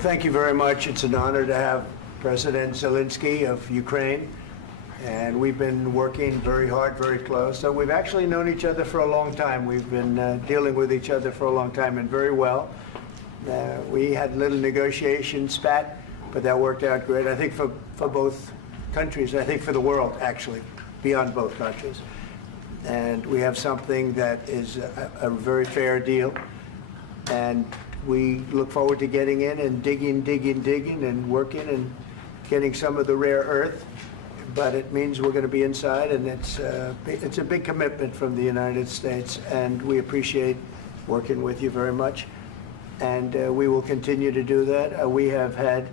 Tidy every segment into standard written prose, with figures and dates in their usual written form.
Well, thank you very much. It's an honor to have President Zelensky of Ukraine, and we've been working very hard, very close. So we've actually known each other for a long time. We've been dealing with each other for a long time, and very well. We had a little negotiation spat, but that worked out great. I think for both countries, I think for the world, actually, beyond both countries. And we have something that is a very fair deal. And we look forward to getting in and digging and working and getting some of the rare earth. But it means we're going to be inside, and it's a big commitment from the United States, and we appreciate working with you very much. And we will continue to do that. We have had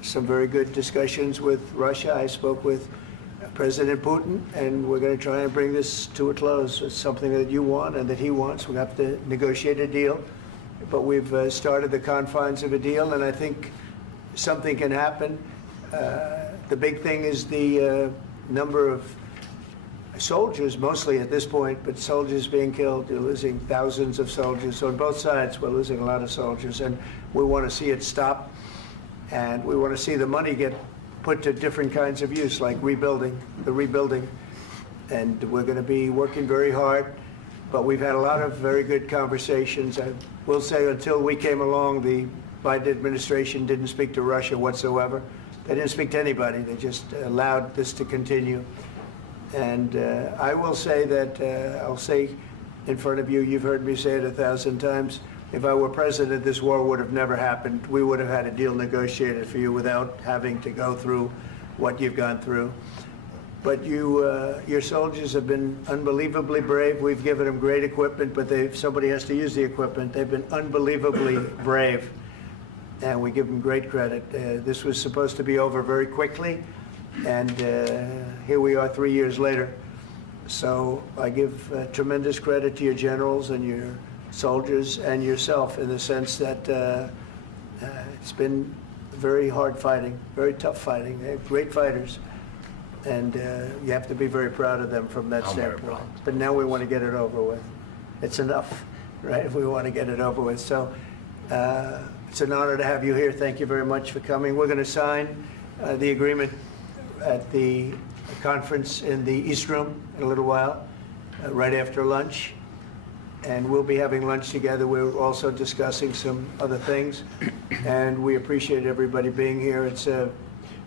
some very good discussions with Russia. I spoke with President Putin, and we're going to try and bring this to a close. It's something that you want and that he wants. We have to negotiate a deal. But we've started the confines of a deal, and I think something can happen. The big thing is the number of soldiers, mostly at this point, but soldiers being killed. You're losing thousands of soldiers. So on both sides, we're losing a lot of soldiers, and we want to see it stop. And we want to see the money get put to different kinds of use, like rebuilding. And we're going to be working very hard. But we've had a lot of very good conversations. I will say until we came along, the Biden administration didn't speak to Russia whatsoever. They didn't speak to anybody. They just allowed this to continue. And I will say that, I'll say in front of you, you've heard me say it 1,000 times, if I were president, this war would have never happened. We would have had a deal negotiated for you without having to go through what you've gone through. But your soldiers have been unbelievably brave. We've given them great equipment, but somebody has to use the equipment. They've been unbelievably brave, and we give them great credit. This was supposed to be over very quickly, and here we are 3 years later. So I give tremendous credit to your generals and your soldiers and yourself in the sense that it's been very hard fighting, very tough fighting. They're great fighters. And you have to be very proud of them from that standpoint. But now we want to get it over with. It's enough, right? We want to get it over with. So it's an honor to have you here. Thank you very much for coming. We're going to sign the agreement at the conference in the East Room in a little while, right after lunch. And we'll be having lunch together. We're also discussing some other things. And we appreciate everybody being here. It's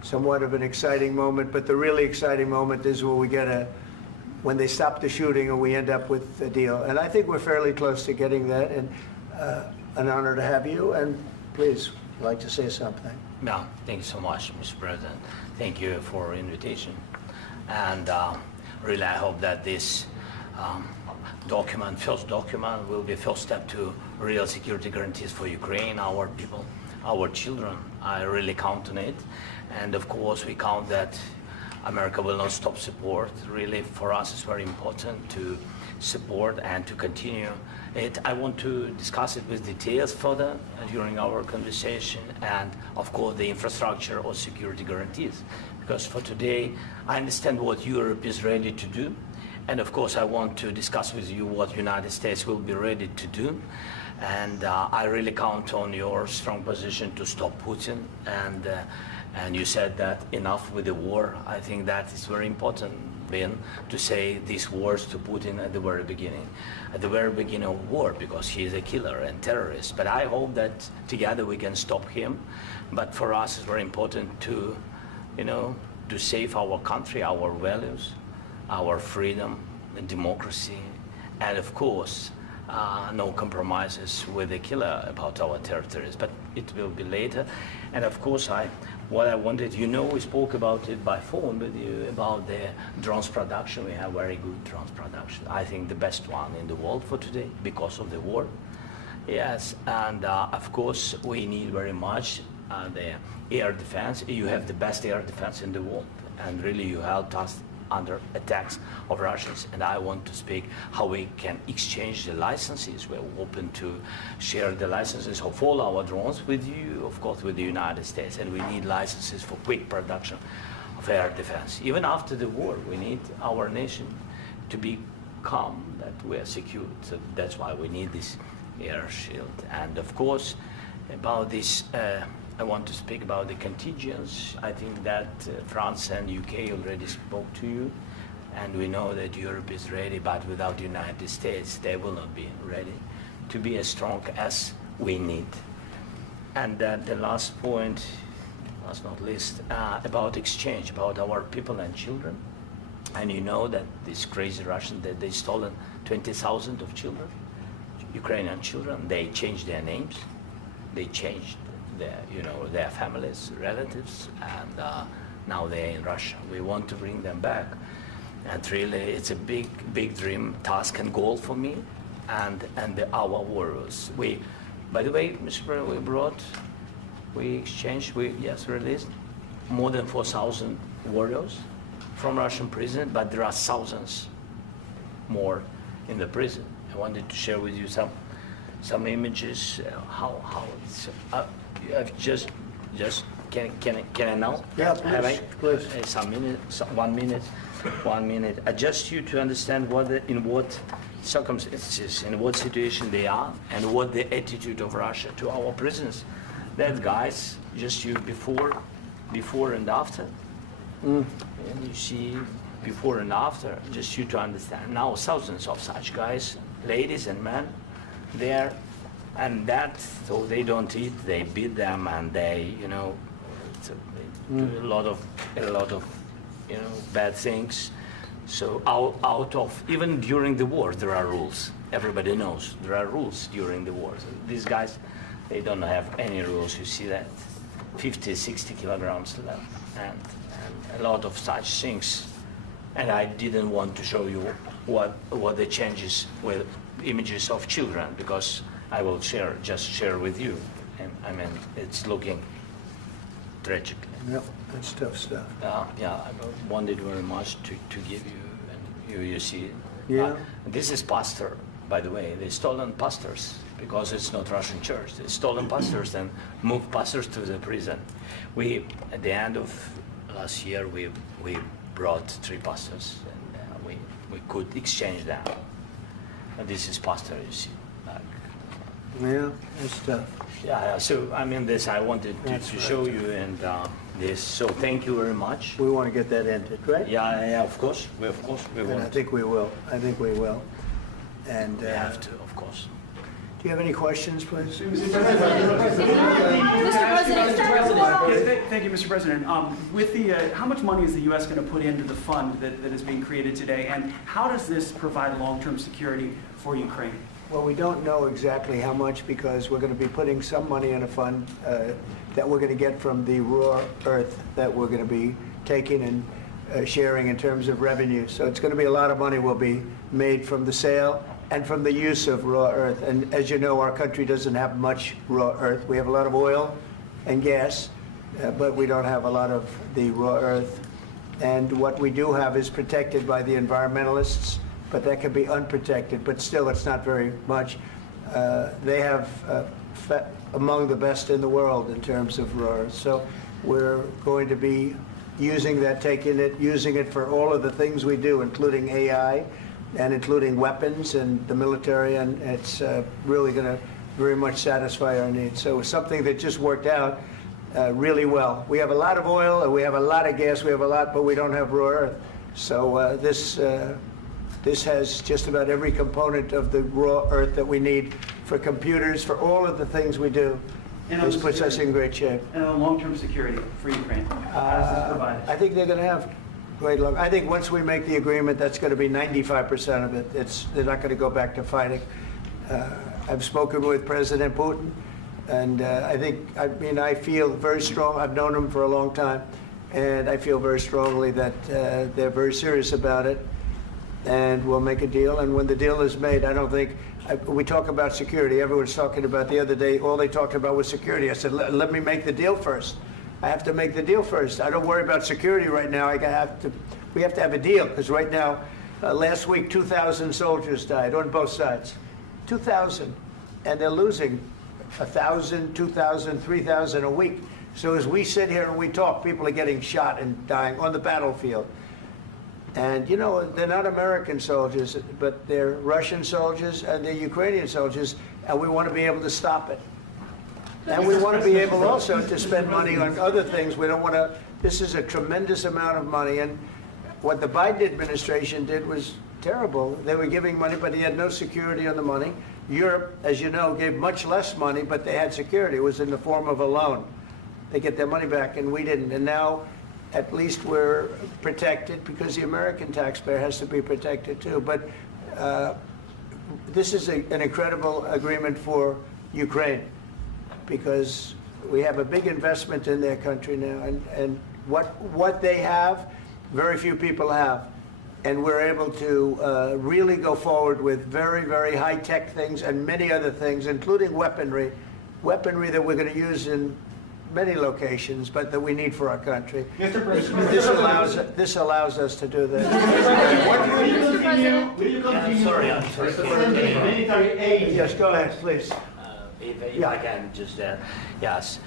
somewhat of an exciting moment, but the really exciting moment is when they stop the shooting and we end up with a deal. And I think we're fairly close to getting that, and an honor to have you. And please, I'd like to say something. No, thank you so much, Mr. President. Thank you for the invitation. And really, I hope that this first document, will be a first step to real security guarantees for Ukraine, our people, our children. I really count on it. And of course, we count that America will not stop support. Really, for us, it's very important to support and to continue it. I want to discuss it with details further during our conversation, and of course, the infrastructure or security guarantees. Because for today, I understand what Europe is ready to do. And of course, I want to discuss with you what the United States will be ready to do. And I really count on your strong position to stop Putin. And you said that enough with the war. I think that is very important, Ben, to say these words to Putin at the very beginning of war, because he is a killer and terrorist. But I hope that together we can stop him. But for us, it's very important to, to save our country, our values, our freedom and democracy, and of course, no compromises with the killer about our territories, but it will be later. And of course, what I wanted, we spoke about it by phone with you, about the drones production. We have very good drones production. I think the best one in the world for today because of the war. Yes, and of course, we need very much the air defense. You have the best air defense in the world, and really you helped us under attacks of Russians, and I want to speak how we can exchange the licenses. We're open to share the licenses of all our drones with you, of course, with the United States, and we need licenses for quick production of air defense. Even after the war, we need our nation to be calm, that we are secure. So that's why we need this air shield. And of course, about this I want to speak about the contingents. I think that France and UK already spoke to you, and we know that Europe is ready, but without the United States, they will not be ready to be as strong as we need. And the last point, last not least, about exchange, about our people and children. And you know that these crazy Russians, that they stolen 20,000 of children, Ukrainian children. They changed their names, they changed their families, relatives, and now they're in Russia. We want to bring them back, and really, it's a big dream, task, and goal for me, and our warriors. By the way, Mr. President, we released more than 4,000 warriors from Russian prison, but there are thousands more in the prison. I wanted to share with you some images. How it's I've just can I now? Yeah, please. Some minutes, 1 minute, 1 minute. Just you to understand in what circumstances, in what situation they are, and what the attitude of Russia to our prisons. That guys, just you before and after. And you see before and after, just you to understand. Now thousands of such guys, ladies and men, there, and that, so they don't eat, they beat them, and they, do a lot of, bad things. So out of, even during the war, there are rules. Everybody knows there are rules during the war. So these guys, they don't have any rules. You see that, 50, 60 kilograms left, and a lot of such things. And I didn't want to show you what the changes with images of children, because I will just share with you. And I mean, it's looking tragic. Yep, that's tough stuff. Yeah, I wanted very much to give you, and you see. Yeah. This is pastor, by the way. They stolen pastors because it's not Russian church. They stolen pastors and moved pastors to the prison. At the end of last year, we brought 3 pastors, and we could exchange them. And this is pastor, you see. Yeah, that's tough. Yeah, so I mean, this I wanted to show you, and this. So thank you very much. We want to get that ended, right? Yeah, of course. We And want. I think we will. And We have to, of course. do you have any questions, please? Mr. President, Thank you, Mr. President. With how much money is the U.S. going to put into the fund that is being created today, and how does this provide long-term security for Ukraine? Well, we don't know exactly how much, because we're going to be putting some money in a fund that we're going to get from the raw earth that we're going to be taking and sharing in terms of revenue. So it's going to be a lot of money will be made from the sale and from the use of raw earth. And as you know, our country doesn't have much raw earth. We have a lot of oil and gas, but we don't have a lot of the raw earth. And what we do have is protected by the environmentalists, but that can be unprotected, but still it's not very much. They have among the best in the world in terms of raw earth. So we're going to be using that, using it for all of the things we do, including AI and including weapons and the military, and it's really going to very much satisfy our needs. So it's something that just worked out really well. We have a lot of oil, and we have a lot of gas, but we don't have raw earth. So this has just about every component of the raw earth that we need for computers, for all of the things we do. This puts us in great shape. And on long-term security for Ukraine, how does this provide it? I think they're going to have great luck. I think once we make the agreement, that's going to be 95% of it. They're not going to go back to fighting. I've spoken with President Putin, and I feel very strong. I've known him for a long time, and I feel very strongly that they're very serious about it, and we'll make a deal. And when the deal is made, I don't think we talk about security. Everyone's talking about the other day. All they talked about was security. I said, let me make the deal first. I have to make the deal first. I don't worry about security right now. We have to have a deal, because right now, last week, 2,000 soldiers died on both sides. 2,000, and they're losing 1,000, 2,000, 3,000 a week. So as we sit here and we talk, people are getting shot and dying on the battlefield. And they're not American soldiers, but they're Russian soldiers and they're Ukrainian soldiers, and we want to be able to stop it. And we want to be able also to spend money on other things. We don't want to, this is a tremendous amount of money. And what the Biden administration did was terrible. They were giving money, but he had no security on the money. Europe, as you know, gave much less money, but they had security. It was in the form of a loan. They get their money back, and we didn't. And now, at least we're protected because the American taxpayer has to be protected too. But this is an incredible agreement for Ukraine because we have a big investment in their country now, and what they have, very few people have. And we're able to really go forward with very, very high-tech things and many other things, including weaponry that we're going to use in many locations, but that we need for our country. Mr. President, This allows us to do that. will you continue I'm sorry. sending military aid? Yes, go ahead, please. If I can just, yes.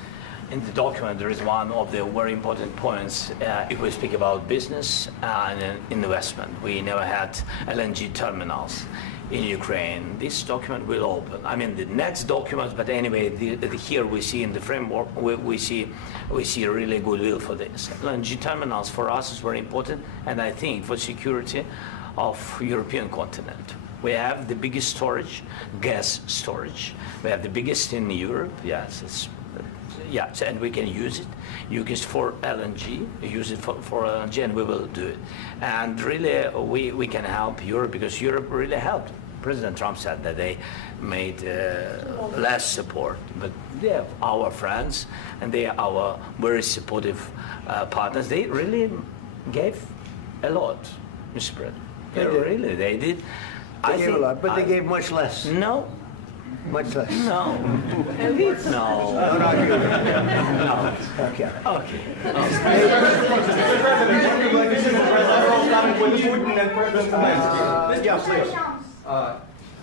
In the document, there is one of the very important points. If we speak about business and investment, we never had LNG terminals in Ukraine. This document will open. I mean, the next document, but anyway, here we see in the framework, we see really goodwill for this. LNG terminals for us is very important, and I think for security of European continent. We have the biggest storage, gas storage. We have the biggest in Europe. Yes, yes, and we can use it for LNG, use it for LNG, and we will do it. And really, we can help Europe because Europe really helped. President Trump said that they made less support, but they are our friends, and they are our very supportive partners. They really gave a lot, Mr. President. They did. They gave a lot, but they gave much less. No. Much less. No. No. No, not you. No. Okay. Okay.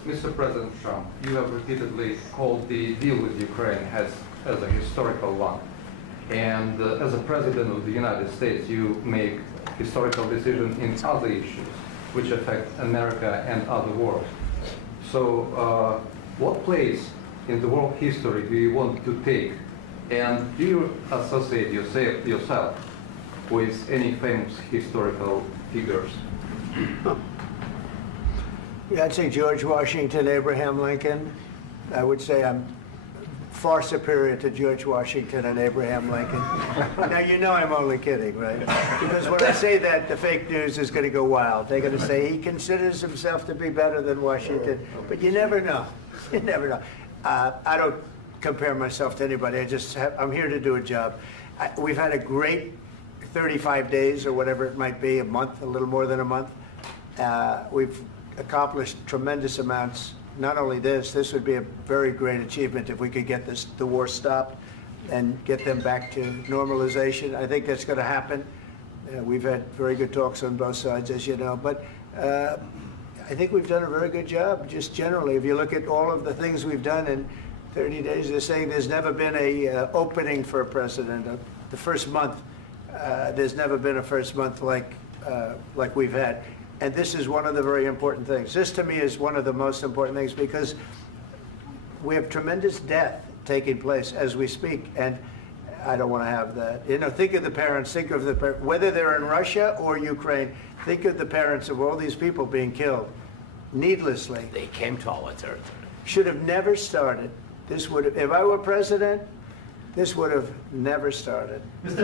Mr. President Trump, you have repeatedly called the deal with Ukraine as a historical one. And as a President of the United States, you make historical decisions in other issues which affect America and other world. So what place in the world history do you want to take? And do you associate yourself with any famous historical figures? Yeah, I'd say George Washington, Abraham Lincoln. I would say I'm far superior to George Washington and Abraham Lincoln. Now, you know I'm only kidding, right? Because when I say that, the fake news is going to go wild. They're going to say he considers himself to be better than Washington. But you never know. You never know. I don't compare myself to anybody. I'm here to do a job. We've had a great 35 days or whatever it might be, a month, a little more than a month. We've accomplished tremendous amounts. Not only this would be a very great achievement if we could get the war stopped and get them back to normalization. I think that's going to happen. We've had very good talks on both sides, as you know. But I think we've done a very good job, just generally. If you look at all of the things we've done in 30 days, they're saying there's never been a opening for a president. The first month, there's never been a first month like we've had. And this is one of the very important things. This, to me, is one of the most important things because we have tremendous death taking place as we speak, and I don't want to have that. You know, think of the parents, whether they're in Russia or Ukraine, think of the parents of all these people being killed needlessly. They came to our territory. Should have never started. This would have, if I were president, this would have never started. Mr.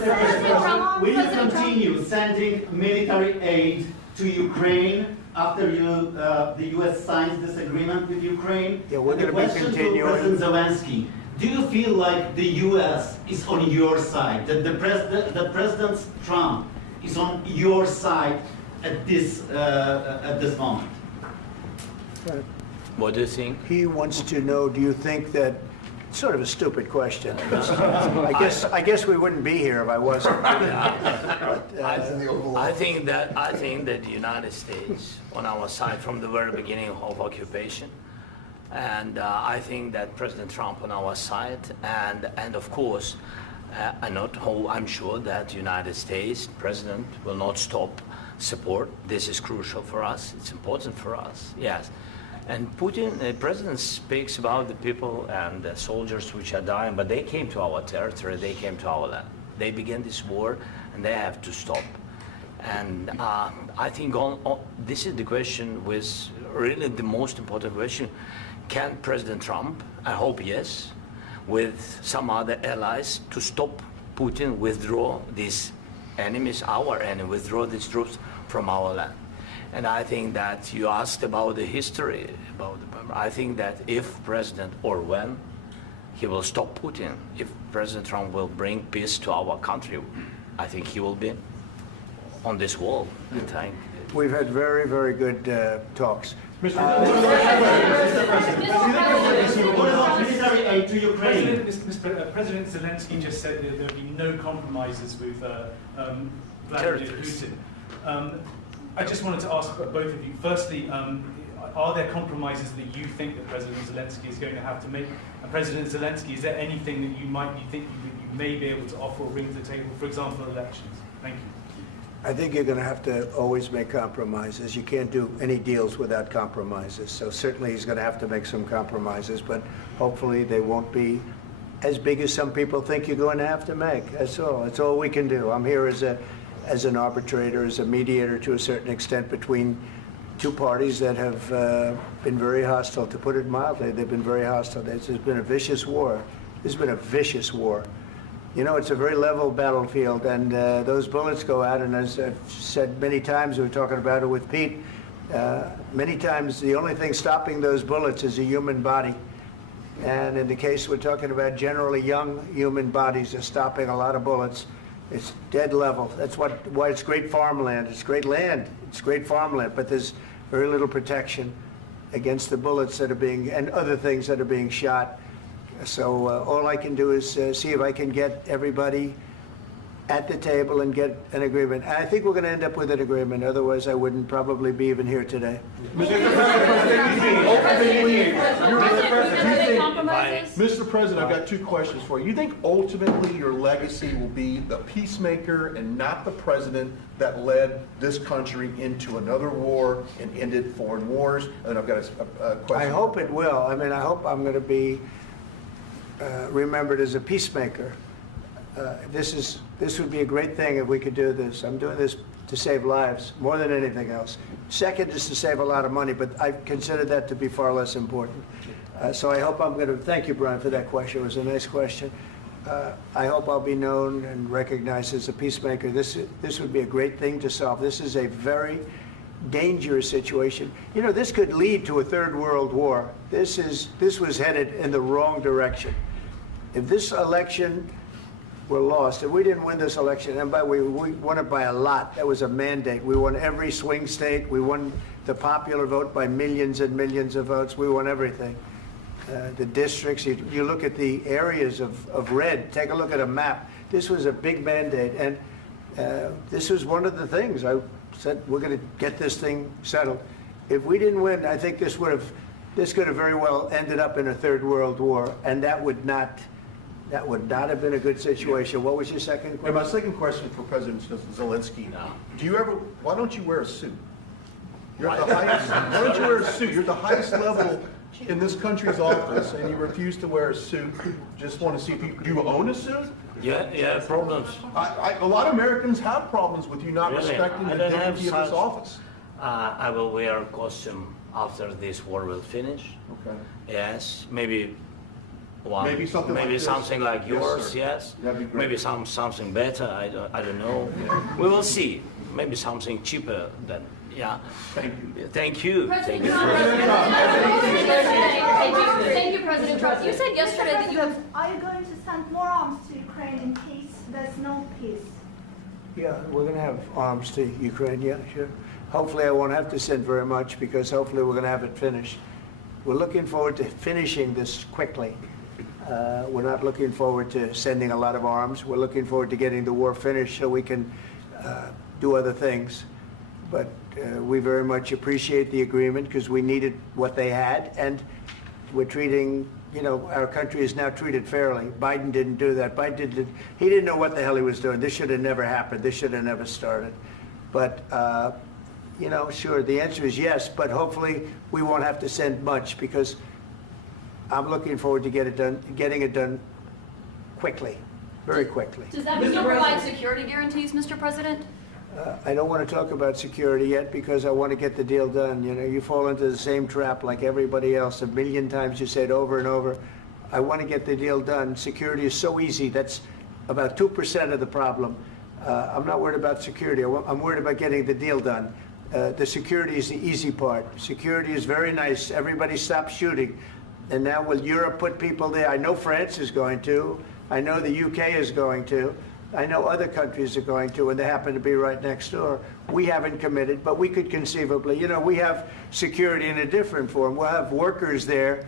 President, will you continue sending military aid to Ukraine after the U.S. signs this agreement with Ukraine? Yeah, we're going to be continuing. President Zelensky, do you feel like the U.S. is on your side, that President Trump is on your side at this moment? Right. What do you think? He wants to know, do you think that, sort of a stupid question. I guess we wouldn't be here if I wasn't. I think that the United States on our side from the very beginning of occupation, and I think that President Trump on our side, and of course, I'm sure that the United States President will not stop support. This is crucial for us. It's important for us. Yes. And Putin, the president speaks about the people and the soldiers which are dying, but they came to our territory, they came to our land. They began this war, and they have to stop. And I think this is the question, with really the most important question. Can President Trump, I hope yes, with some other allies, to stop Putin, withdraw these enemies, our enemy, withdraw these troops from our land? And I think that you asked about the history, I think that if President, or when, he will stop Putin, if President Trump will bring peace to our country, I think he will be on this wall. We've had very, very good talks. What about military aid to Ukraine? President Zelensky just said that there will be no compromises with Vladimir Putin. I just wanted to ask both of you, firstly, are there compromises that you think that President Zelensky is going to have to make? And President Zelensky, is there anything that you might think you may be able to offer or bring to the table, for example, elections? Thank you. I think you're going to have to always make compromises. You can't do any deals without compromises. So certainly he's going to have to make some compromises, but hopefully they won't be as big as some people think you're going to have to make. That's all. That's all we can do. I'm here as an arbitrator, as a mediator to a certain extent between two parties that have been very hostile, to put it mildly. They've been very hostile. There's been a vicious war. There's been a vicious war. You know, it's a very level battlefield, and those bullets go out, and as I've said many times, we were talking about it with Pete, many times the only thing stopping those bullets is a human body. And in the case we're talking about, generally young human bodies are stopping a lot of bullets. It's dead level. That's why it's great farmland. It's great land. It's great farmland, but there's very little protection against the bullets that are being, and other things that are being shot. So all I can do is see if I can get everybody at the table and get an agreement. And I think we're going to end up with an agreement. Otherwise, I wouldn't probably be even here today. Mr. President, I've got two questions for you. You think ultimately your legacy will be the peacemaker and not the president that led this country into another war and ended foreign wars? And I've got a question. I hope it will. I mean, I hope I'm going to be remembered as a peacemaker. This would be a great thing if we could do this. I'm doing this to save lives more than anything else. Second is to save a lot of money, but I consider that to be far less important. So I hope I'm going to, thank you, Brian, for that question. It was a nice question. I hope I'll be known and recognized as a peacemaker. This would be a great thing to solve. This is a very dangerous situation. You know, this could lead to a third world war. This was headed in the wrong direction. If this election were lost, if we didn't win this election, and we won it by a lot, that was a mandate. We won every swing state. We won the popular vote by millions and millions of votes. We won everything. The districts, you look at the areas of red, take a look at a map. This was a big mandate, and this was one of the things. I said, we're going to get this thing settled. If we didn't win, I think this could have very well ended up in a third world war, and that would not have been a good situation. What was your second question? And my second question for President Zelensky, why don't you wear a suit? You're at the highest, why don't you wear a suit? You're at the highest level in this country's office, and you refuse to wear a suit. Just want to see if do you own a suit? Yeah, problems. A lot of Americans have problems with you not respecting the dignity of this office. I will wear a costume after this war will finish. Okay. Yes, maybe one. Maybe something like this. Something like yours. Yes. That'd be great. Maybe something better. I don't know. Yeah. We will see. Maybe something cheaper than. Yeah. Thank you. Thank you. President Trump. Thank you, President Trump. You said yesterday that you have. Are you going to send more arms to Ukraine in case there's no peace? Yeah, we're going to have arms to Ukraine. Yeah, sure. Hopefully, I won't have to send very much because hopefully we're going to have it finished. We're looking forward to finishing this quickly. We're not looking forward to sending a lot of arms. We're looking forward to getting the war finished so we can do other things. But we very much appreciate the agreement because we needed what they had, and we're treating, you know, our country is now treated fairly. Biden didn't do that. He didn't know what the hell he was doing. This should have never happened. This should have never started. But, you know, sure, the answer is yes, but hopefully we won't have to send much because I'm looking forward to getting it done quickly, very quickly. Does that mean you'll provide security guarantees, Mr. President? I don't want to talk about security yet because I want to get the deal done. You know, you fall into the same trap like everybody else. A million times you say it over and over. I want to get the deal done. Security is so easy. That's about 2% of the problem. I'm not worried about security. I'm worried about getting the deal done. The security is the easy part. Security is very nice. Everybody stopped shooting. And now will Europe put people there? I know France is going to. I know the UK is going to. I know other countries are going to, and they happen to be right next door. We haven't committed, but we could conceivably. You know, we have security in a different form. We'll have workers there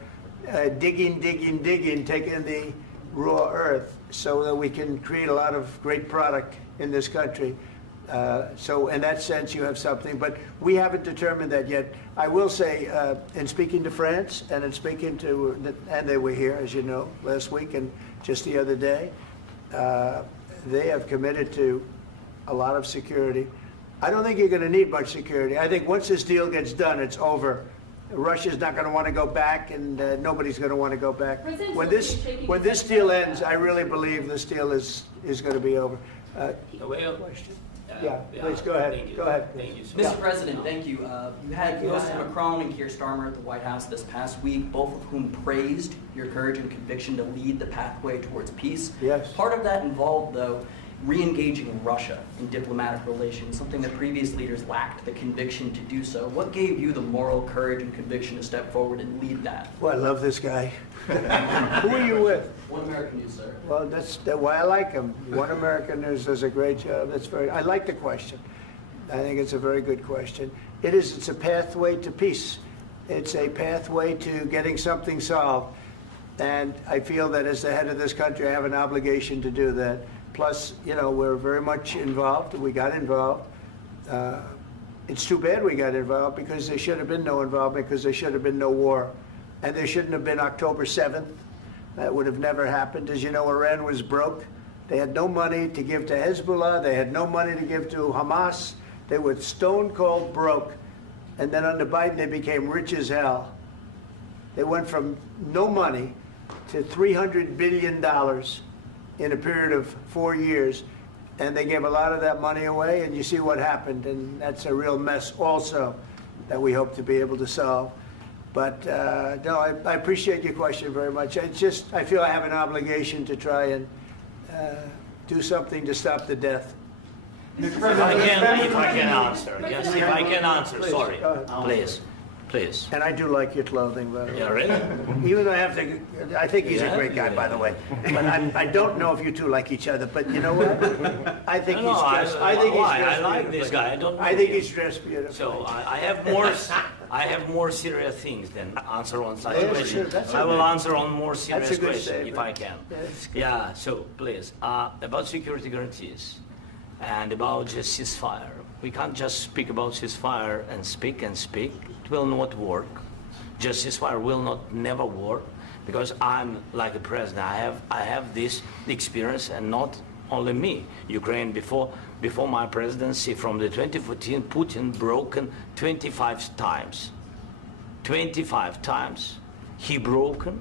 digging, taking the raw earth so that we can create a lot of great product in this country. So in that sense, you have something, but we haven't determined that yet. I will say, in speaking to France and in speaking to, and they were here, as you know, last week and just the other day, they have committed to a lot of security. I don't think you're going to need much security. I think once this deal gets done, it's over. Russia's not going to want to go back, and nobody's going to want to go back. When this deal ends, I really believe this deal is going to be over. Question? Yeah, please go ahead. Thank you. Go ahead. Thank you, sir. Mr. President, thank you. You had Mr. Macron and Keir Starmer at the White House this past week, both of whom praised your courage and conviction to lead the pathway towards peace. Yes. Part of that involved, though, re-engaging Russia in diplomatic relations, something that previous leaders lacked the conviction to do so. What gave you the moral courage and conviction to step forward and lead that? Well, I love this guy. Who are you with? One American News, sir. Well, that's why I like him. One American News does a great job. I like the question. I think it's a very good question. It's a pathway to peace. It's a pathway to getting something solved. And I feel that as the head of this country, I have an obligation to do that. Plus, you know, we're very much involved. We got involved. It's too bad we got involved because there should have been no involvement because there should have been no war. And there shouldn't have been October 7th. That would have never happened. As you know, Iran was broke. They had no money to give to Hezbollah. They had no money to give to Hamas. They were stone cold broke. And then under Biden, they became rich as hell. They went from no money to $300 billion in a period of 4 years. And they gave a lot of that money away, and you see what happened. And that's a real mess also that we hope to be able to solve. But no, I appreciate your question very much. I feel I have an obligation to try and do something to stop the death. If I can answer, yes, if I can answer, Please, sorry, go ahead. please. And I do like your clothing, by the way. Yeah, really? Even though I think he's a Yeah? great guy, by the way. But I don't know if you two like each other. But you know what? I think he's dressed. I like this guy. I don't know I think him. he's dressed beautifully. So I have more serious things than answer on such Yeah, questions. sure, that's I a will good- answer on more serious that's a good questions if statement. I can. That's good. Yeah. So please, about security guarantees and about just ceasefire. We can't just speak about ceasefire and speak and speak. It will not work. Just ceasefire will never work because I'm like the president. I have this experience, and not only me. Ukraine before my presidency, from the 2014, Putin broken 25 times. 25 times he broken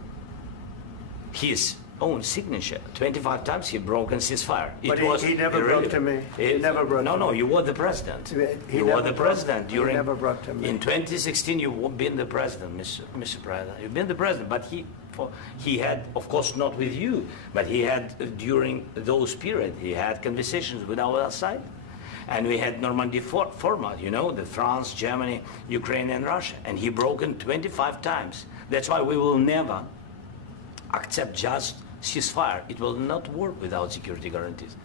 his own signature. 25 times he broken ceasefire. But he never broke to me. He never broke to No, me. you were the president. He You never were the broke- president he during. never broke to me. In 2016, you've been the president, Mr. President. You've been the president, but he had, of course, not with you, but he had during those periods. He had conversations with our side, and we had Normandy format. You know, the France, Germany, Ukraine, and Russia, and he broken 25 times. That's why we will never accept just ceasefire. It will not work without security guarantees.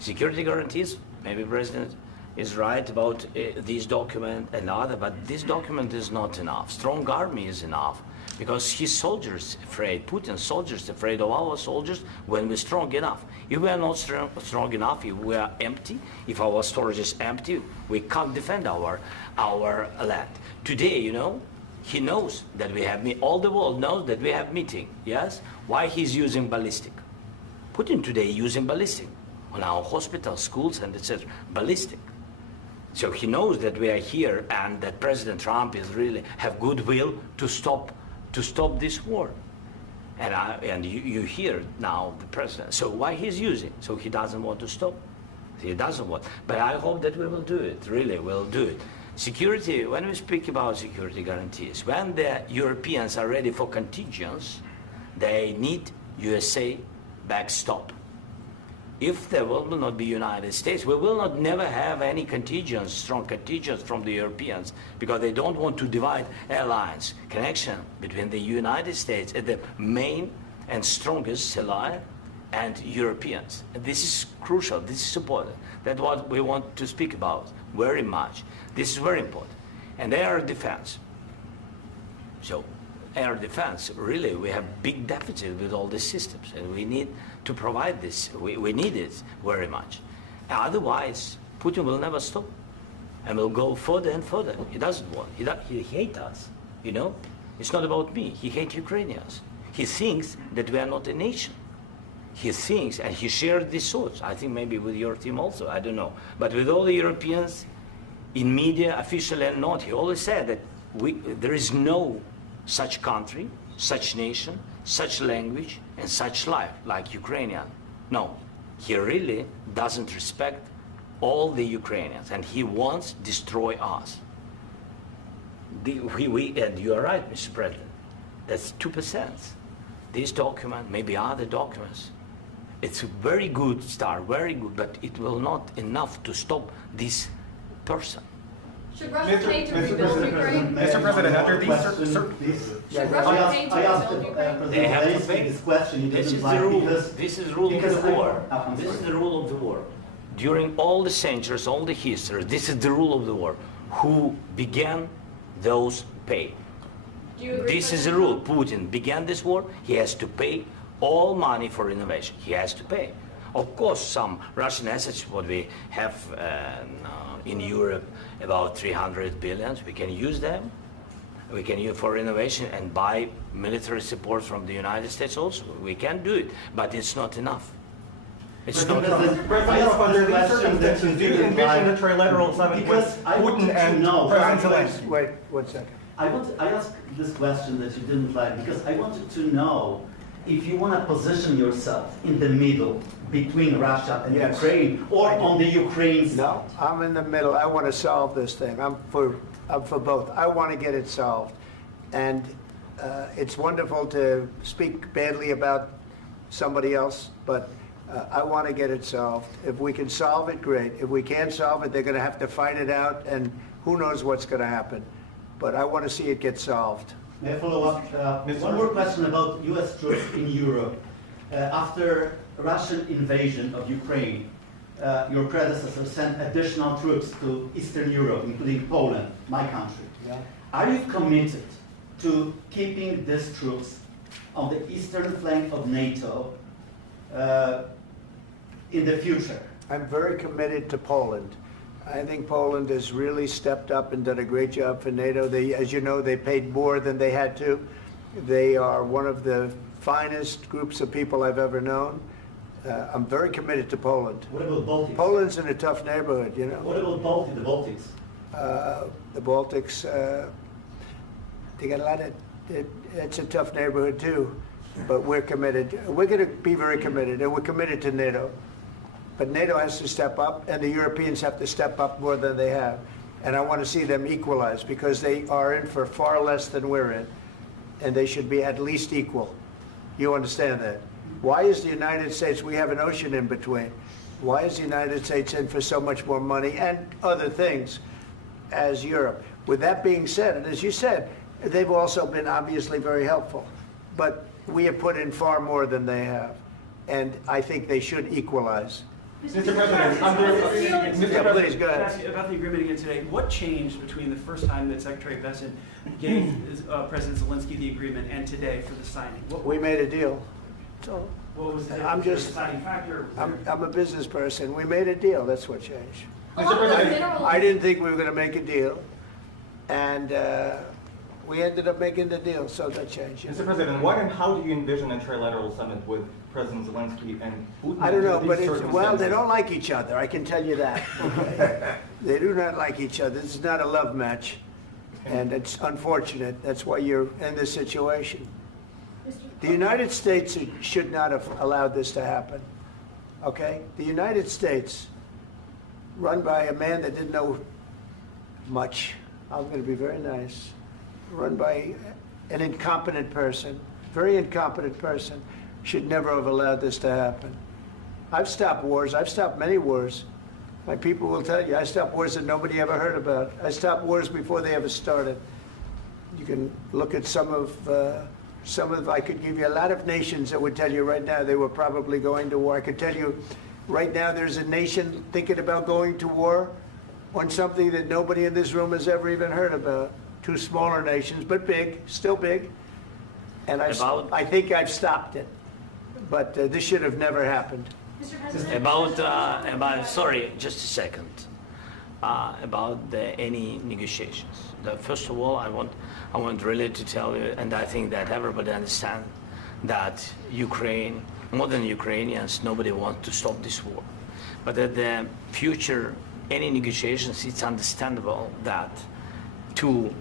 Security guarantees, maybe President is right about this document and other, but this document is not enough. Strong army is enough because his soldiers afraid, Putin's soldiers afraid of our soldiers when we're strong enough. If we are not strong enough, if we are empty, if our storage is empty, we can't defend our land. Today, you know, he knows that we have all the world knows that we have meeting. Yes, why he's using ballistic? Putin today using ballistic on our hospitals, schools, and etc. Ballistic. So he knows that we are here and that President Trump is really have goodwill to stop this war. And you hear now the president. So why he's using? So he doesn't want to stop. He doesn't want. But I hope that we will do it. Really, we'll do it. Security. When we speak about security guarantees, when the Europeans are ready for contingents, they need USA backstop. If there will not be United States, we will not never have any contingents, strong contingents from the Europeans, because they don't want to divide alliance connection between the United States and the main and strongest ally and Europeans. And this is crucial, this is important. That's what we want to speak about very much. This is very important. And air defense. So air defense, really, we have big deficit with all these systems, and we need to provide this. We need it very much. Otherwise, Putin will never stop, and will go further and further. He doesn't want. He hates us, you know? It's not about me. He hates Ukrainians. He thinks that we are not a nation. He thinks, and he shared these thoughts, I think maybe with your team also, I don't know. But with all the Europeans, in media, officially and not, he always said that there is no such country, such nation, such language, and such life like Ukrainian. No, he really doesn't respect all the Ukrainians, and he wants to destroy us. And you are right, Mr. President, that's 2%. This document, maybe other documents, it's a very good start, very good, but it will not enough to stop this person. Should Russia pay to rebuild Ukraine? Mr. President, under these Should Russia pay to rebuild Ukraine? They have to pay. This question. This is the rule. This is the rule of the war. This is the rule of the war. During all the centuries, all the history, this is the rule of the war. Who began, those pay. Do you agree? This is the rule. Putin began this war. He has to pay all money for innovation. He has to pay. Of course, some Russian assets, what we have in Europe, about 300 billion, we can use them. We can use for innovation and buy military support from the United States also. We can do it, but it's not enough. It's not enough. President, under these circumstances, do you envision a trilateral summit with Putin and President Zelensky? Wait 1 second. I asked this question that you didn't like because I wanted to know if you want to position yourself in the middle between Russia and Yes. Ukraine, or on the Ukraine side. No, I'm in the middle. I want to solve this thing. I'm for both. I want to get it solved. And it's wonderful to speak badly about somebody else, but I want to get it solved. If we can solve it, great. If we can't solve it, they're going to have to fight it out, and who knows what's going to happen. But I want to see it get solved. May I follow up? One more question about U.S. troops in Europe. After Russian invasion of Ukraine, your predecessor sent additional troops to Eastern Europe, including Poland, my country. Yeah. Are you committed to keeping these troops on the eastern flank of NATO in the future? I'm very committed to Poland. I think Poland has really stepped up and done a great job for NATO. As you know, they paid more than they had to. They are one of the finest groups of people I've ever known. I'm very committed to Poland. What about Baltics? Poland's in a tough neighborhood, you know. What about the Baltics? The Baltics, they got a lot of, it's a tough neighborhood too, but we're committed. We're going to be very committed, and we're committed to NATO. But NATO has to step up, and the Europeans have to step up more than they have. And I want to see them equalize, because they are in for far less than we're in, and they should be at least equal. You understand that? Why is the United States, we have an ocean in between, why is the United States in for so much more money and other things as Europe? With that being said, and as you said, they've also been obviously very helpful, but we have put in far more than they have, and I think they should equalize. Mr. President, Please, go ahead. About the agreement again today, what changed between the first time that Secretary Bessent gave President Zelensky the agreement and today for the signing? We made a deal. So What was the I'm just- deciding factor? I'm a business person. We made a deal. That's what changed. A lot of the minerals. I didn't think we were going to make a deal, and We ended up making the deal, so that changed. Mr. President, what and how do you envision a trilateral summit with President Zelensky and Putin? I don't know, under but these well, they circumstances? don't like each other, I can tell you that. Okay? They do not like each other. This is not a love match, and it's unfortunate. That's why you're in this situation. The United States should not have allowed this to happen, okay? The United States, run by a man that didn't know much, I'm going to be very nice, run by an incompetent person, very incompetent person, should never have allowed this to happen. I've stopped wars. I've stopped many wars. My people will tell you, I stopped wars that nobody ever heard about. I stopped wars before they ever started. You can look at some of, I could give you a lot of nations that would tell you right now they were probably going to war. I could tell you right now there's a nation thinking about going to war on something that nobody in this room has ever even heard about. Two smaller nations, but big, still big. And I think I've stopped it. But this should have never happened. Mr. President, About sorry, just a second. About any negotiations. First of all, I want really to tell you, and I think that everybody understands that Ukraine, more than Ukrainians, nobody wants to stop this war. But at the future, any negotiations, it's understandable that two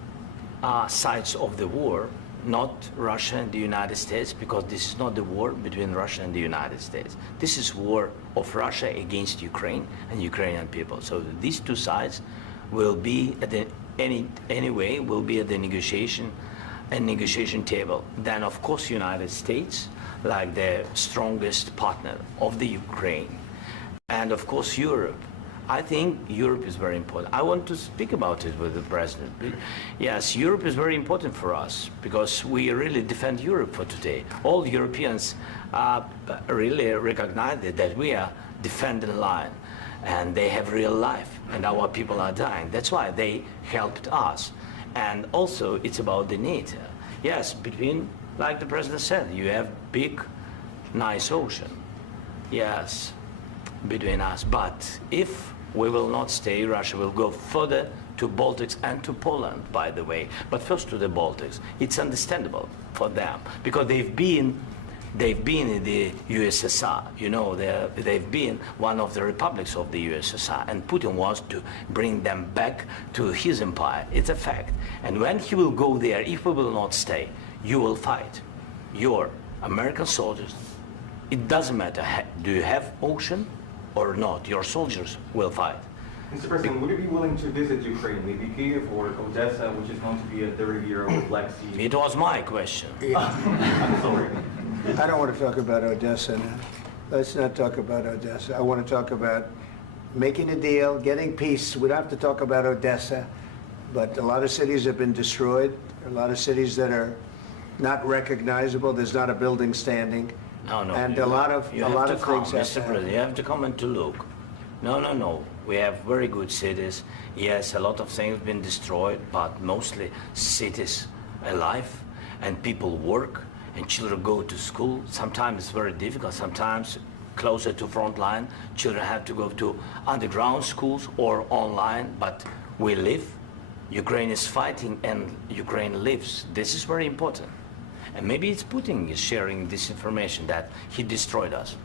sides of the war, not Russia and the United States, because this is not the war between Russia and the United States. This is war of Russia against Ukraine and Ukrainian people. So these two sides will be at the anyway will be at the negotiation table. Then of course United States, like the strongest partner of the Ukraine, and of course Europe. I think Europe is very important. I want to speak about it with the president. Yes, Europe is very important for us because we really defend Europe for today. All Europeans really recognize that we are defending line, and they have real life, and our people are dying. That's why they helped us. And also, it's about the need. Yes, between, like the president said, you have big, nice ocean. Yes, between us. But if we will not stay, Russia will go further to Baltics and to Poland, by the way. But first to the Baltics. It's understandable for them because they've been in the USSR. You know, they've been one of the republics of the USSR, and Putin wants to bring them back to his empire. It's a fact. And when he will go there, if we will not stay, you will fight. Your American soldiers, it doesn't matter, do you have ocean or not, your soldiers will fight. Mr. President, would you be willing to visit Ukraine, maybe Kyiv or Odessa, which is known to be at the riviera of the Black Sea? It was my question. I'm sorry. I don't want to talk about Odessa now. Let's not talk about Odessa. I want to talk about making a deal, getting peace. We don't have to talk about Odessa, but a lot of cities have been destroyed. A lot of cities that are not recognizable. There's not a building standing. No. And a lot of things have Mr. to happen. President, you have to come and to look. No. We have very good cities. Yes, a lot of things have been destroyed, but mostly cities alive, and people work, and children go to school. Sometimes it's very difficult. Sometimes closer to front line, children have to go to underground schools or online, but we live. Ukraine is fighting, and Ukraine lives. This is very important. And maybe it's Putin is sharing this information that he destroyed us.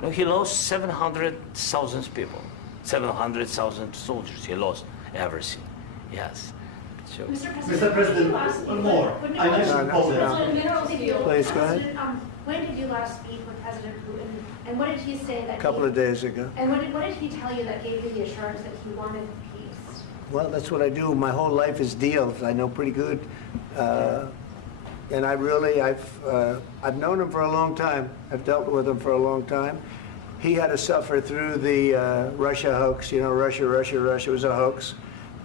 No, he lost 700,000 people, 700,000 soldiers. He lost everything. Yes. So. Mr. President, one more. I mentioned Poland. Please, go ahead. When did you last speak with President Putin, and what did he say that? A couple of days ago. And what did he tell you that gave you the assurance that he wanted peace? Well, that's what I do. My whole life is deals. I know pretty good. And I've known him for a long time. I've dealt with him for a long time. He had to suffer through the Russia hoax. You know, Russia was a hoax.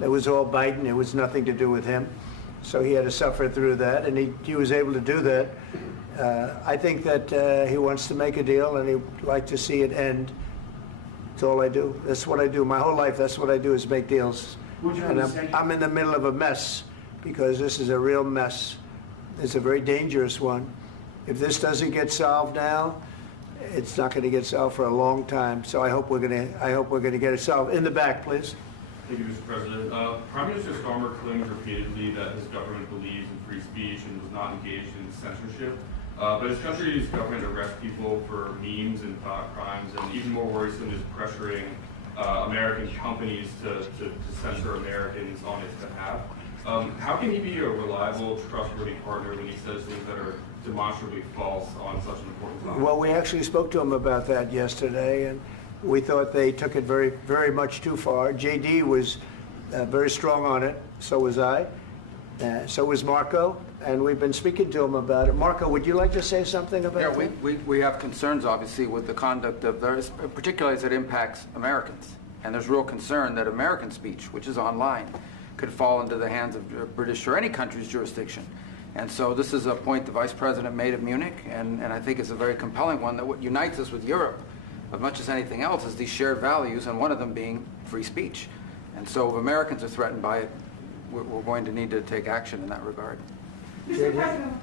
It was all Biden. It was nothing to do with him. So he had to suffer through that, and he was able to do that. I think that he wants to make a deal, and he'd like to see it end. That's all I do. That's what I do. My whole life, that's what I do is make deals. And I'm in the middle of a mess because this is a real mess. It's a very dangerous one. If this doesn't get solved now, it's not going to get solved for a long time. So I hope we're going to get it solved. In the back, please. Thank you, Mr. President. Prime Minister Starmer claimed repeatedly that his government believes in free speech and was not engaged in censorship. But his country's government arrests people for memes and thought crimes, and even more worrisome is pressuring American companies to censor Americans on its behalf. How can he be a reliable, trustworthy partner when he says things that are demonstrably false on such an important topic? Well, we actually spoke to him about that yesterday, and we thought they took it very, very much too far. JD was very strong on it. So was I. So was Marco. And we've been speaking to him about it. Marco, would you like to say something about that? We have concerns, obviously, with the conduct of those, particularly as it impacts Americans. And there's real concern that American speech, which is online, could fall into the hands of British or any country's jurisdiction. And so this is a point the Vice President made at Munich, and I think it's a very compelling one, that what unites us with Europe, as much as anything else, is these shared values, and one of them being free speech. And so if Americans are threatened by it, we're going to need to take action in that regard. Mr. President.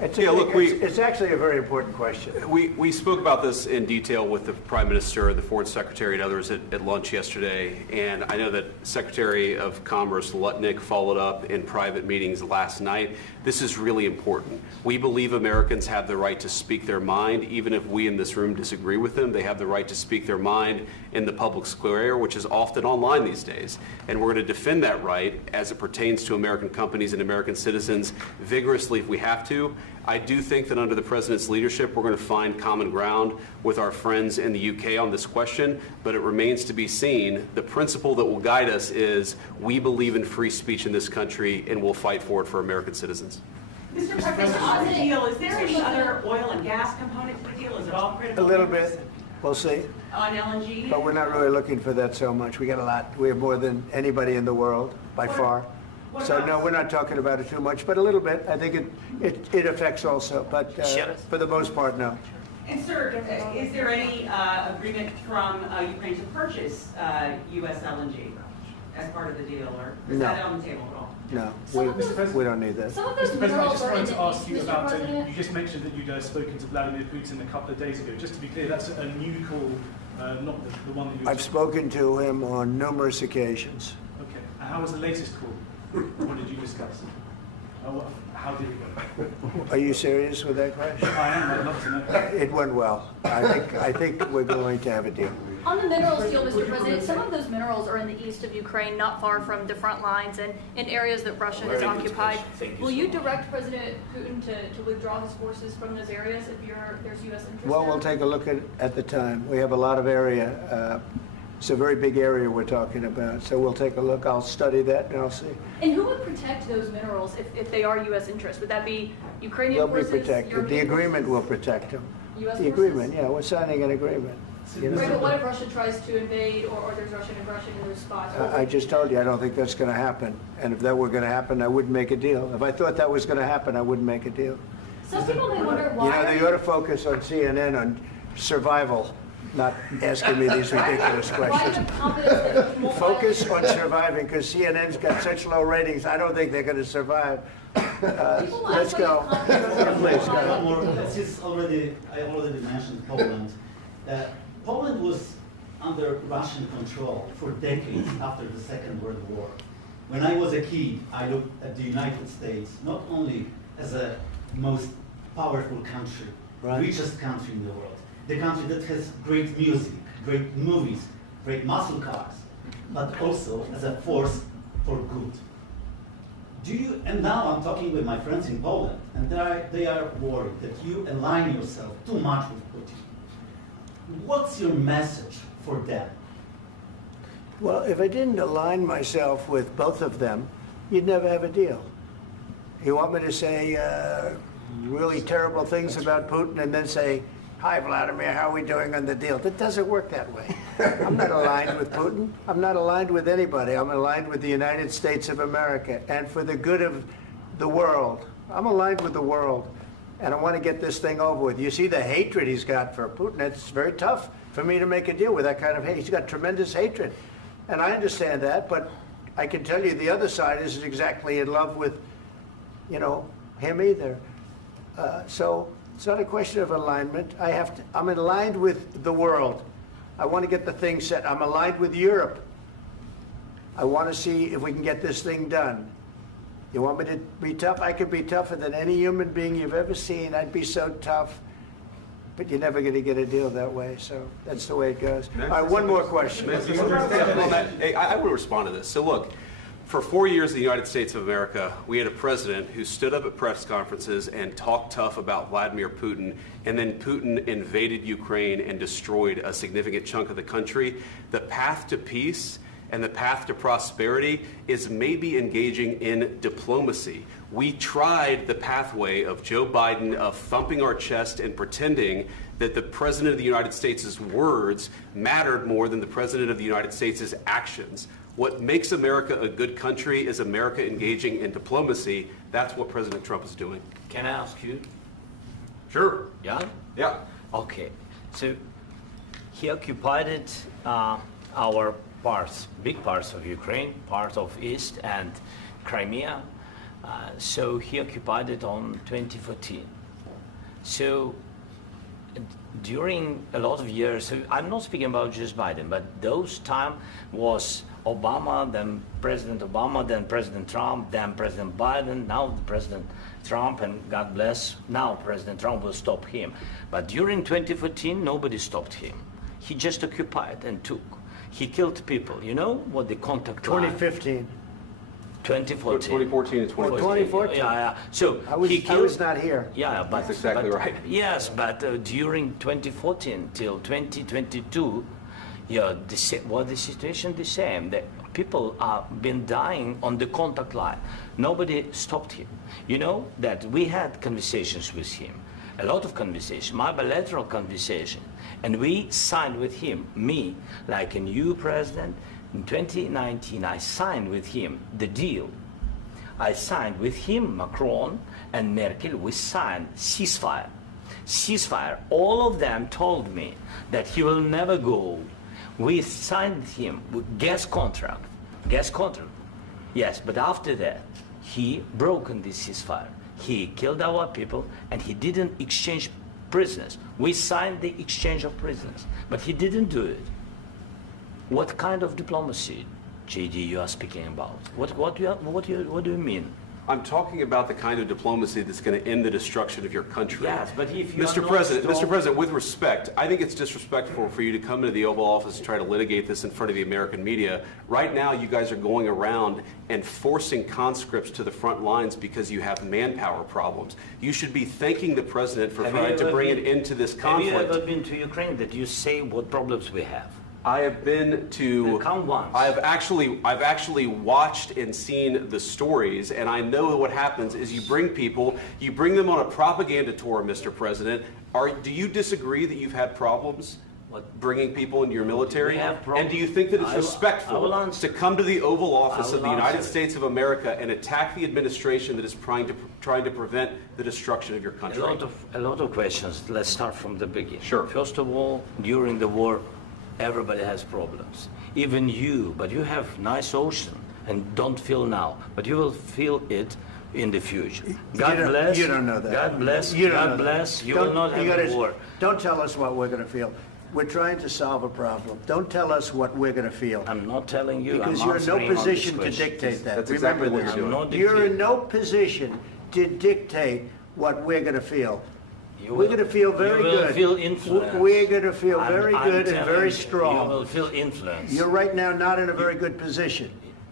It's actually a very important question. We spoke about this in detail with the Prime Minister, the Foreign Secretary, and others at lunch yesterday. And I know that Secretary of Commerce Lutnick followed up in private meetings last night. This is really important. We believe Americans have the right to speak their mind, even if we in this room disagree with them. They have the right to speak their mind in the public square, which is often online these days. And we're going to defend that right as it pertains to American companies and American citizens vigorously if we have to. I do think that under the President's leadership, we're going to find common ground with our friends in the UK on this question, but it remains to be seen. The principle that will guide us is we believe in free speech in this country, and we'll fight for it for American citizens. Mr. President, on the deal, is there any other oil and gas component to the deal? Is it all critical? A little bit. We'll see. On LNG? But we're not really looking for that so much. We got a lot. We have more than anybody in the world, by far. So no, we're not talking about it too much, but a little bit. I think it affects also, but for the most part, no. And sir, is there any agreement from Ukraine to purchase U.S. LNG as part of the deal, or is that on the table at all? No, we don't need that. Some of those Mr. President, I minerals just are in wanted the to ask east, you Mr. about, President. you just mentioned that you'd spoken to Vladimir Putin a couple of days ago. Just to be clear, that's a new call, not the one that you... I've spoken to him on numerous occasions. Okay, and how was the latest call? What did you discuss? How did it go? Are you serious with that question? I am, I'd love to know. It went well. I think we're going to have a deal. On the minerals deal, Mr. President, some of those minerals are in the east of Ukraine, not far from the front lines and in areas that Russia has occupied. Will you direct President Putin to withdraw his forces from those areas if there's U.S. interest Well, there? we'll take a look at the time. We have a lot of area. It's a very big area we're talking about, so we'll take a look. I'll study that and I'll see. And who would protect those minerals if they are U.S. interests? Would that be Ukrainian They'll forces? be protected. The European agreement forces? will protect them. U.S. The forces? agreement, yeah, we're signing an agreement. You know? Right, but what if Russia tries to invade or there's Russian aggression in those spots? I just told you, I don't think that's going to happen. And if that were going to happen, I wouldn't make a deal. If I thought that was going to happen, I wouldn't make a deal. Some people may wonder You why. know, they ought to focus on CNN on survival, not asking me these ridiculous Why questions. the confidence that you won't Focus on surviving, because CNN's got such low ratings, I don't think they're going to survive. Let's go. Please, go. One more. Since I already mentioned Poland. Poland was under Russian control for decades after the Second World War. When I was a kid, I looked at the United States not only as a most powerful country, richest country in the world, the country that has great music, great movies, great muscle cars, but also as a force for good. And now I'm talking with my friends in Poland, and they are worried that you align yourself too much with Putin. What's your message for them? Well, if I didn't align myself with both of them, you'd never have a deal. You want me to say really terrible things about Putin and then say, "Hi, Vladimir, how are we doing on the deal?" That doesn't work that way. I'm not aligned with Putin. I'm not aligned with anybody. I'm aligned with the United States of America. And for the good of the world, I'm aligned with the world. And I want to get this thing over with. You see the hatred he's got for Putin. It's very tough for me to make a deal with that kind of hate. He's got tremendous hatred. And I understand that, but I can tell you the other side isn't exactly in love with, him either. So it's not a question of alignment. I'm aligned with the world. I want to get the thing set. I'm aligned with Europe. I want to see if we can get this thing done. You want me to be tough? I could be tougher than any human being you've ever seen. I'd be so tough. But you're never going to get a deal that way, so that's the way it goes. All right, one more question. Hey, I want to respond to this. So look, for 4 years in the United States of America, we had a president who stood up at press conferences and talked tough about Vladimir Putin, and then Putin invaded Ukraine and destroyed a significant chunk of the country. The path to peace and the path to prosperity is maybe engaging in diplomacy. We tried the pathway of Joe Biden of thumping our chest and pretending that the President of the United States' words mattered more than the President of the United States' actions. What makes America a good country is America engaging in diplomacy. That's what President Trump is doing. Can I ask you? Sure. Yeah? Yeah. Okay. So he occupied it, our parts, big parts of Ukraine, part of East and Crimea. So he occupied it on 2014. So during a lot of years, so I'm not speaking about just Biden, but those time was Obama, then President Obama, then President Trump, then President Biden, now President Trump, and God bless, now President Trump will stop him. But during 2014, nobody stopped him. He just occupied and took. He killed people. You know what the contact line? 2015. 2014. 2014 and 2015. 2014. Yeah. So I was not here. Yeah, but that's exactly right. Yes, but during 2014 till 2022, yeah, the situation the same. The people have been dying on the contact line. Nobody stopped him. You know that we had conversations with him, a lot of conversations, my bilateral conversation, and we signed with him, me, like a new president. In 2019, I signed with him the deal. I signed with him, Macron and Merkel, we signed ceasefire. Ceasefire. All of them told me that he will never go. We signed with him with gas contract. Gas contract. Yes, but after that, he broken this ceasefire. He killed our people and he didn't exchange prisoners. We signed the exchange of prisoners, but he didn't do it. What kind of diplomacy, JD, you are speaking about? What do you mean? I'm talking about the kind of diplomacy that's going to end the destruction of your country. Yes, but if you Mr. President, with respect, I think it's disrespectful for you to come into the Oval Office and try to litigate this in front of the American media. Right now, you guys are going around and forcing conscripts to the front lines because you have manpower problems. You should be thanking the President for trying to bring an end to this conflict. Have you ever been to Ukraine that you say what problems we have? I have been to. Count once. I've actually watched and seen the stories, and I know what happens is you bring them on a propaganda tour, Mr. President. Do you disagree that you've had problems bringing people into your military? And do you think that it's respectful to come to the Oval Office of the United States of America and attack the administration that is trying to prevent the destruction of your country? A lot of questions. Let's start from the beginning. Sure. First of all, during the war, everybody has problems. Even you, but you have nice ocean and don't feel now, but you will feel it in the future. God bless. You don't know that. God bless. You don't God know bless. that. You will not have a war. Don't tell us what we're going to feel. We're trying to solve a problem. Don't tell us what we're going to feel. I'm not telling you. Because I'm you're in no answering on position this to question. dictate that. That's Remember exactly what this. you're doing. You're in no position to dictate what we're going to feel. You We're going to feel very you will good. Feel influence. We're going to feel very I'm good and telling very you, strong. You will feel influence. You're right now not in a very good position.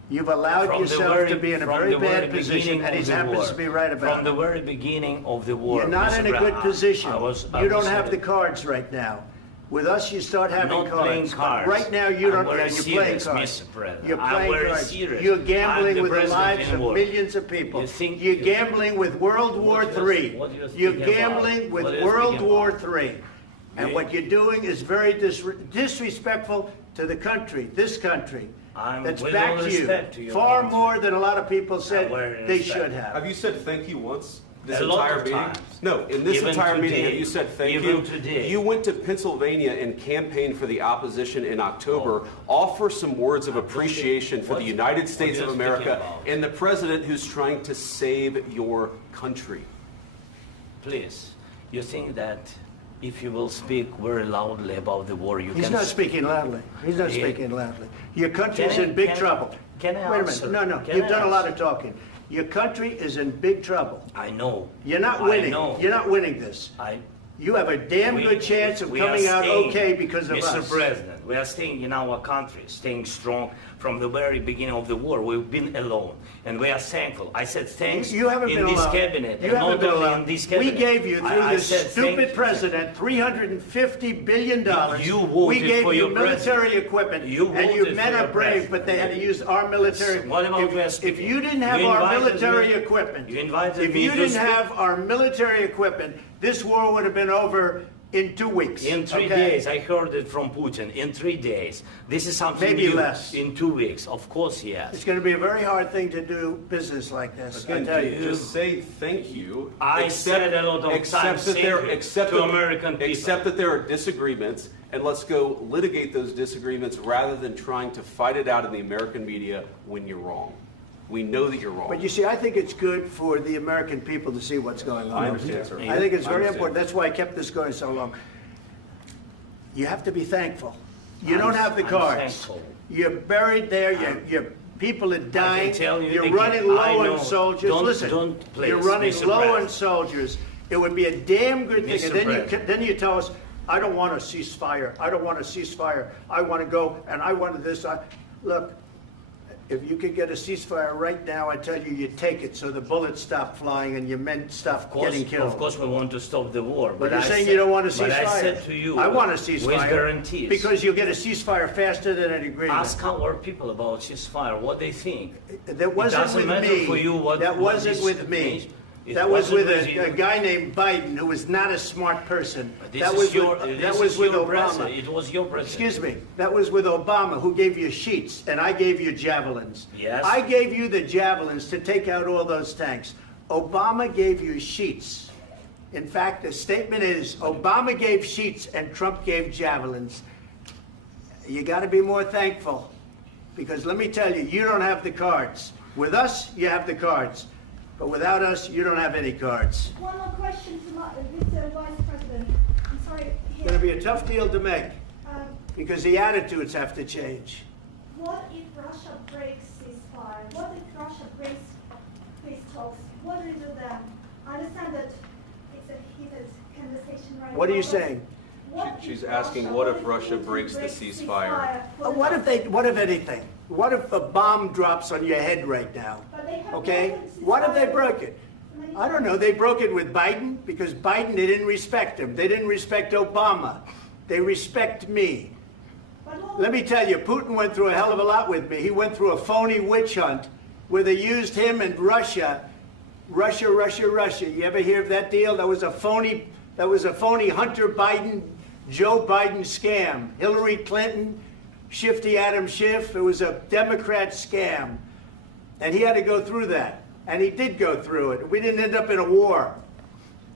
You've allowed yourself to be in a very bad position, and he happens to be right about it. From the very beginning of the war. You're not in a good position. I You don't have the cards right now. With us, you start having not playing cards. cards. Right now, you don't. I'm You're playing serious, cards. Mr. President. You're I'm playing very cards. serious. You're I'm gambling the with the president lives in of war. millions of people. You're you- gambling with World War III. what you're You're speaking gambling about? with What you're World speaking War about? III. And what you're doing is very disrespectful to the country, this country. That's with back all to respect to you. your Far country. more than a lot of people said very they respect. should have. Have you said thank you once? This A lot entire of meeting? times. No, in this Even entire meeting, today. have you said thank Even you? today. You went to Pennsylvania and campaigned for the opposition in October. Offer some words of appreciation for the United States what of you're speaking America about? and the president who's trying to save your country. Please, you think that if you will speak very loudly about the war, you He's can... not speaking loudly. He's not Yeah. speaking loudly. Your country's Can I- in big can I- trouble. Can I Wait a answer? minute. No, Can you've I done a lot answer? of talking. Your country is in big trouble. I know. You're not I winning. know. You're not winning this. You have a damn good chance of coming out okay because of us. Mr. President, we are staying in our country, staying strong from the very beginning of the war. We've been alone, and we are thankful. I said thanks You haven't in been this alone. cabinet, You and haven't not been only alone. in this We cabinet. gave you, through I this said stupid thank- president, $350 billion. You We voted gave for you your military president. equipment, You and you voted men for are your brave, president. but they had to use our military. What about West If people? you didn't have You our invited military me- equipment, you invited if me you to didn't speak- have our military equipment, this war would have been over in 2 weeks. In 3 okay? days, I heard it from Putin. In 3 days, this is something Maybe new. less. In 2 weeks, of course, yes. It's going to be a very hard thing to do business like this. I Again, tell you. just say thank you. I said a lot of times thank you to American people. Accept that there are disagreements, and let's go litigate those disagreements rather than trying to fight it out in the American media when you're wrong. We know that you're wrong. But you see, I think it's good for the American people to see what's going on. I understand, sir. I think it's I very understand. important. That's why I kept this going so long. You have to be thankful. You don't have the I'm cards. thankful. You're buried there. Your people are dying. tell you You're again, running I low know. on soldiers. Don't- Listen, don't, please, you're running Mr. low on President. soldiers. It would be a damn good thing. Mr. And then President. then you tell us, I don't want a ceasefire. I don't want a ceasefire. I want to go and I want this. Look, if you could get a ceasefire right now, I tell you, you take it so the bullets stop flying and your men stop getting killed. Of course, we want to stop the war. But you're I saying said- you don't want a ceasefire. But I said to you, I want a ceasefire. with guarantees. Because you'll get a ceasefire faster than an agreement. Ask our people about ceasefire, what they think. That wasn't it doesn't with matter me. for you what That what wasn't this with me. means. It That was wasn't with you. a guy named Biden who was not a smart person. This That is was your- with, this that is was with your Obama. president. It was your president. Excuse me. That was with Obama, who gave you sheets, and I gave you javelins. Yes. I gave you the javelins to take out all those tanks. Obama gave you sheets. In fact, the statement is Obama gave sheets and Trump gave javelins. You got to be more thankful, because let me tell you, you don't have the cards. With us, you have the cards. But without us, you don't have any cards. One more question to Mr. Vice President. I'm sorry. It's going to be a tough deal to make, Um, because the attitudes have to change. what if Russia breaks ceasefire? What if Russia breaks peace talks? What do you do then? I understand that it's a heated conversation right now. What are you but saying? what She's if asking, what if Russia Putin breaks the ceasefire? for the What if anything? What if a bomb drops on your head right now? But they have Okay? broken What if they ceasefire broke it? many I don't know. They broke it with Biden because Biden, they didn't respect him. They didn't respect Obama. They respect me. But what- Let me tell you, Putin went through a hell of a lot with me. He went through a phony witch hunt where they used him and Russia. Russia. You ever hear of that deal? That was a phony Hunter Biden, Joe Biden scam. Hillary Clinton, Shifty Adam Schiff. It was a Democrat scam. And he had to go through that. And he did go through it. We didn't end up in a war.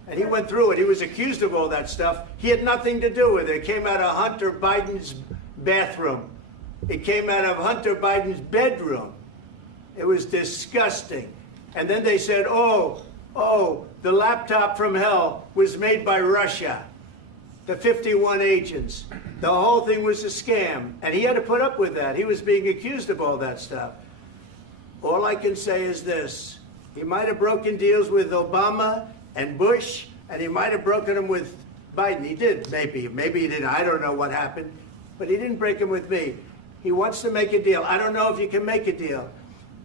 And he went through it. He was accused of all that stuff. He had nothing to do with it. It came out of Hunter Biden's bathroom. It came out of Hunter Biden's bedroom. It was disgusting. And then they said, oh, the laptop from hell was made by Russia. The 51 agents. The whole thing was a scam. And he had to put up with that. He was being accused of all that stuff. All I can say is this. He might have broken deals with Obama and Bush, and he might have broken them with Biden. He did, maybe. Maybe he didn't. I don't know what happened. But he didn't break them with me. He wants to make a deal. I don't know if you can make a deal.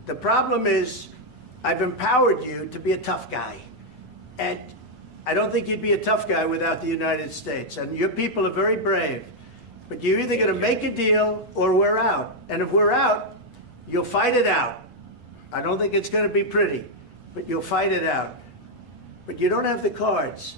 The problem is, I've empowered you to be a tough guy. And I don't think you'd be a tough guy without the United States. And your people are very brave. But you're either going to make a deal or we're out. And if we're out, you'll fight it out. I don't think it's going to be pretty, but you'll fight it out. But you don't have the cards.